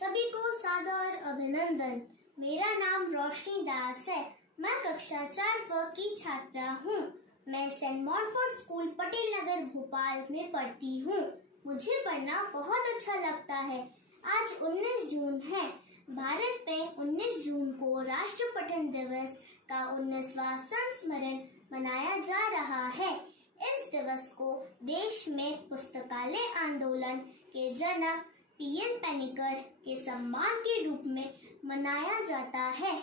सभी को सादर अभिनंदन। मेरा नाम रोशनी दास है। मैं कक्षा 4 की छात्रा हूँ। मैं सेंट मॉनफोर्ड स्कूल पटेल नगर भोपाल में पढ़ती हूँ। मुझे पढ़ना बहुत अच्छा लगता है। आज 19 जून है। भारत में 19 जून को राष्ट्र पठन दिवस का 19वां संस्मरण मनाया जा रहा है। इस दिवस को देश में पुस्तकालय आंदोलन के जनक पीएन पेनिकर के सम्मान के रूप में मनाया जाता है।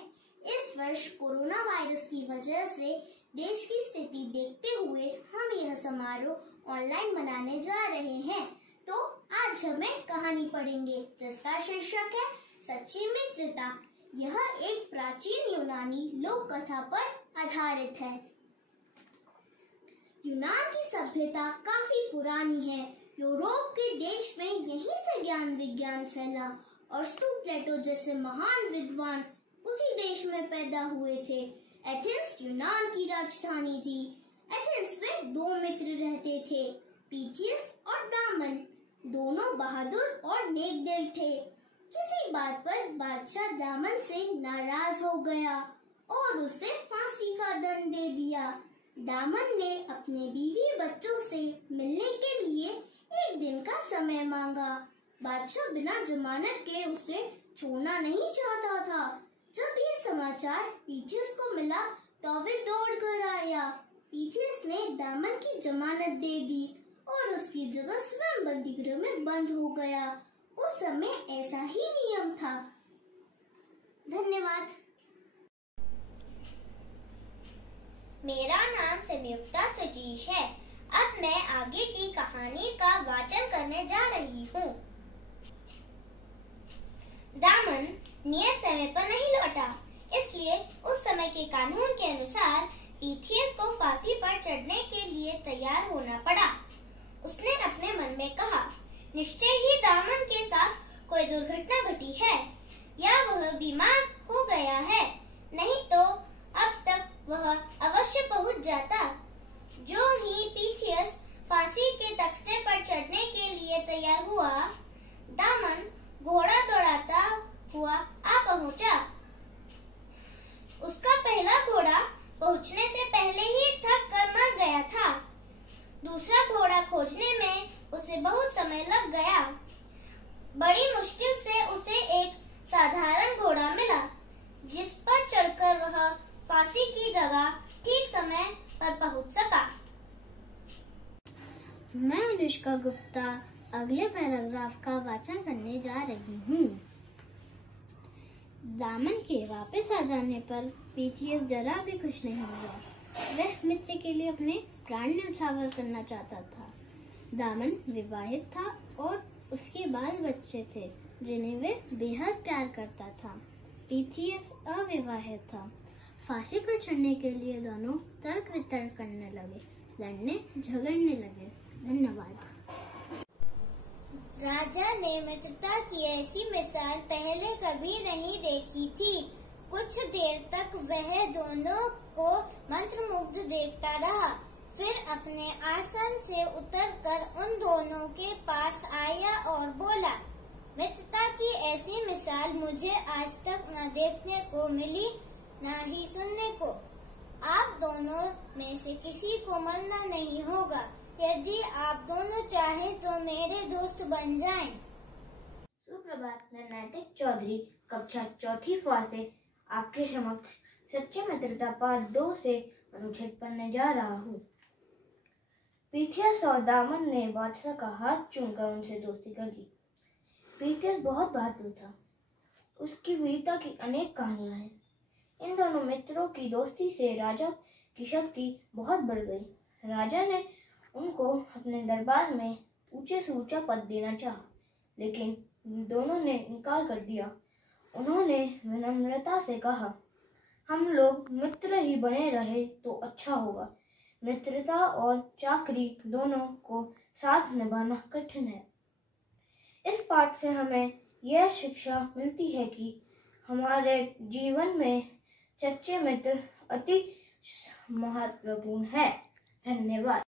इस वर्ष कोरोना वायरस की वजह से देश की स्थिति देखते हुए हम यह समारोह ऑनलाइन मनाने जा रहे हैं। तो आज हम एक कहानी पढ़ेंगे जिसका शीर्षक है सच्ची मित्रता। यह एक प्राचीन यूनानी लोक कथा पर आधारित है। यूनान की सभ्यता काफी पुरानी है। यूरोप के देश में यहीं से ज्ञान विज्ञान फैला। अरस्तु, प्लेटो जैसे महान विद्वान उसी देश में पैदा हुए थे। एथेंस यूनान की राजधानी थी। एथेंस में 2 मित्र रहते थे, पीथियस और दामन। दोनों बहादुर और नेक दिल थे। किसी बात पर बादशाह दामन से नाराज हो गया और उसे फांसी का दंड दे दिया। दामन ने अपने बीवी बच्चों से मिलने के लिए एक दिन का समय मांगा। बादशाह बिना जमानत के उसे छोड़ना नहीं चाहता था। जब ये समाचार पीथियस को मिला तो वे दौड़ कर आया। पीथियस ने दामन की जमानत दे दी और उसकी जगह स्वयं बंदीगृह में बंद हो गया। उस समय ऐसा ही नियम था। धन्यवाद। मेरा नाम संयुक्ता सुजीश है। अब मैं आगे की कहानी का वाचन करने जा रही हूँ। दामन नियत समय पर नहीं लौटा, इसलिए उस समय के कानून के अनुसार पीथियस को फांसी पर चढ़ने के लिए तैयार होना पड़ा। उसने अपने मन में कहा, निश्चय ही दामन के साथ कोई दुर्घटना घटी है या वह बीमार हो गया है, नहीं तो अब तक वह अवश्य पहुंच जाता। जो ही पीथियस फांसी के तख्ते पर चढ़ने के लिए तैयार हुआ, दामन घोड़ा दौड़ाता हुआ आ पहुंचा। उसका पहला घोड़ा पहुंचने से पहले ही थक कर मर गया था। दूसरा घोड़ा खोजने में उसे बहुत समय लग गया। बड़ी मुश्किल से उसे एक साधारण घोड़ा मिला, जिस पर चढ़कर वह फांसी की जगह ठीक समय पर पहुंच सका। मैं अनुष्का गुप्ता अगले पैराग्राफ का वाचन करने जा रही हूँ। दामन के वापस आ जाने पर पीथियस जरा भी खुश नहीं हुआ। वह मित्र के लिए अपने प्राण न्यौछावर करना चाहता था। दामन विवाहित था और उसके बाल बच्चे थे जिन्हें वे बेहद प्यार करता था। पीथियस अविवाहित था। फांसी पर चढ़ने के लिए दोनों तर्क वितर्क करने लगे, लड़ने झगड़ने लगे। धन्यवाद। राजा ने मित्रता की ऐसी मिसाल पहले कभी नहीं देखी थी। कुछ देर तक वह दोनों को मंत्रमुग्ध देखता रहा, फिर अपने आसन से उतरकर उन दोनों के पास आया और बोला, मित्रता की ऐसी मिसाल मुझे आज तक न देखने को मिली न ही सुनने को। आप दोनों में से किसी को मरना नहीं होगा। यदि आप दोनों चाहें तो मेरे दोस्त बन जाएं। सुप्रभात, मैं नैतिक चौधरी कक्षा 4 से आपके समक्ष सच्ची मित्रता पाठ 2 से अनुच्छेद पढ़ने जा रहा हूँ। पीथियस और दामन ने बादशाह का हाथ चूमकर उनसे दोस्ती कर ली। पीथियस बहुत बहादुर था। उसकी वीरता की अनेक कहानियां हैं। इन दोनों मित्रों की दोस्ती से राजा की शक्ति बहुत बढ़ गई। राजा ने उनको अपने दरबार में ऊंचे से ऊंचा पद देना चाहा, लेकिन दोनों ने इनकार कर दिया। उन्होंने विनम्रता से कहा, हम लोग मित्र ही बने रहे तो अच्छा होगा। मित्रता और चाकरी दोनों को साथ निभाना कठिन है। इस पाठ से हमें यह शिक्षा मिलती है कि हमारे जीवन में सच्चे मित्र अति महत्वपूर्ण है। धन्यवाद।